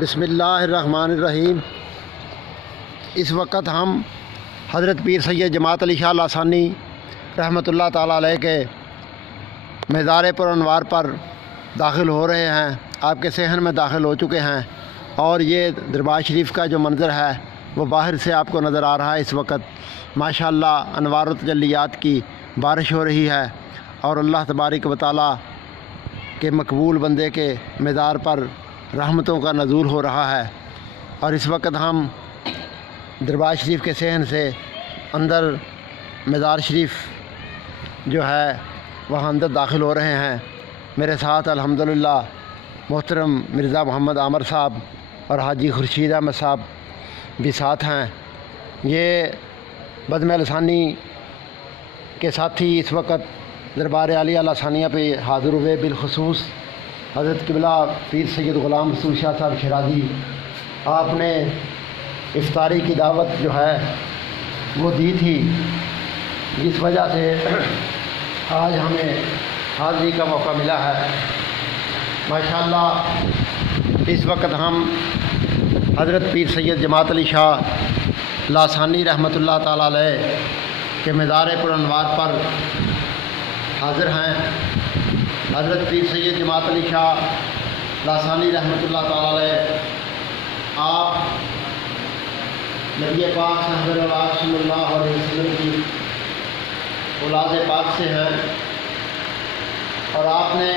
بسم اللہ الرحمن الرحیم۔ اس وقت ہم حضرت پیر سید جماعت علی شاہ لاسانی رحمۃ اللہ تعالیٰ علیہ کے مزار پر انوار پر داخل ہو رہے ہیں۔ آپ کے صحن میں داخل ہو چکے ہیں اور یہ دربار شریف کا جو منظر ہے وہ باہر سے آپ کو نظر آ رہا ہے۔ اس وقت ماشاءاللہ انوار و تجلیات کی بارش ہو رہی ہے اور اللہ تبارک و تعالیٰ کے مقبول بندے کے مزار پر رحمتوں کا نزول ہو رہا ہے۔ اور اس وقت ہم دربار شریف کے صحن سے اندر مزار شریف جو ہے وہاں اندر داخل ہو رہے ہیں۔ میرے ساتھ الحمدللہ محترم مرزا محمد عامر صاحب اور حاجی خورشید احمد صاحب بھی ساتھ ہیں۔ یہ بزم لسانی کے ساتھی اس وقت دربار عالیہ لاسانیہ پہ حاضر ہوئے، بالخصوص حضرت قبلہ پیر سید غلام رسول شاہ صاحب شیرازی۔ آپ نے افطاری کی دعوت جو ہے وہ دی تھی، جس وجہ سے آج ہمیں حاضری کا موقع ملا ہے۔ ماشاءاللہ اس وقت ہم حضرت پیر سید جماعت علی شاہ لاسانی رحمۃ اللہ تعالیٰ علیہ کے مزار پر انوار پر حاضر ہیں۔ حضرت پیر سید جماعت علی شاہ لاسانی رحمۃ اللہ تعالیٰ علیہ آپ نبی پاک صلی اللہ علیہ وسلم کی اولاد پاک سے ہیں اور آپ نے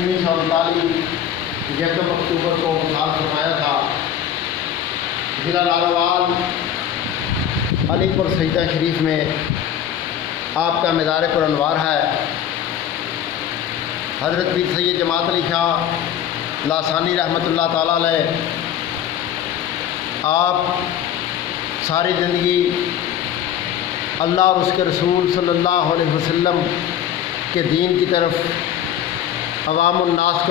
1939 یکم اکتوبر کو وصال فرمایا تھا۔ ضلع لاروال علی پور سجدہ شریف میں آپ کا مزار پر انوار ہے۔ حضرت پیر سید جماعت علی شاہ لاسانی رحمۃ اللہ تعالیٰ علیہ آپ ساری زندگی اللہ اور اس کے رسول صلی اللہ علیہ وسلم کے دین کی طرف عوام الناس کو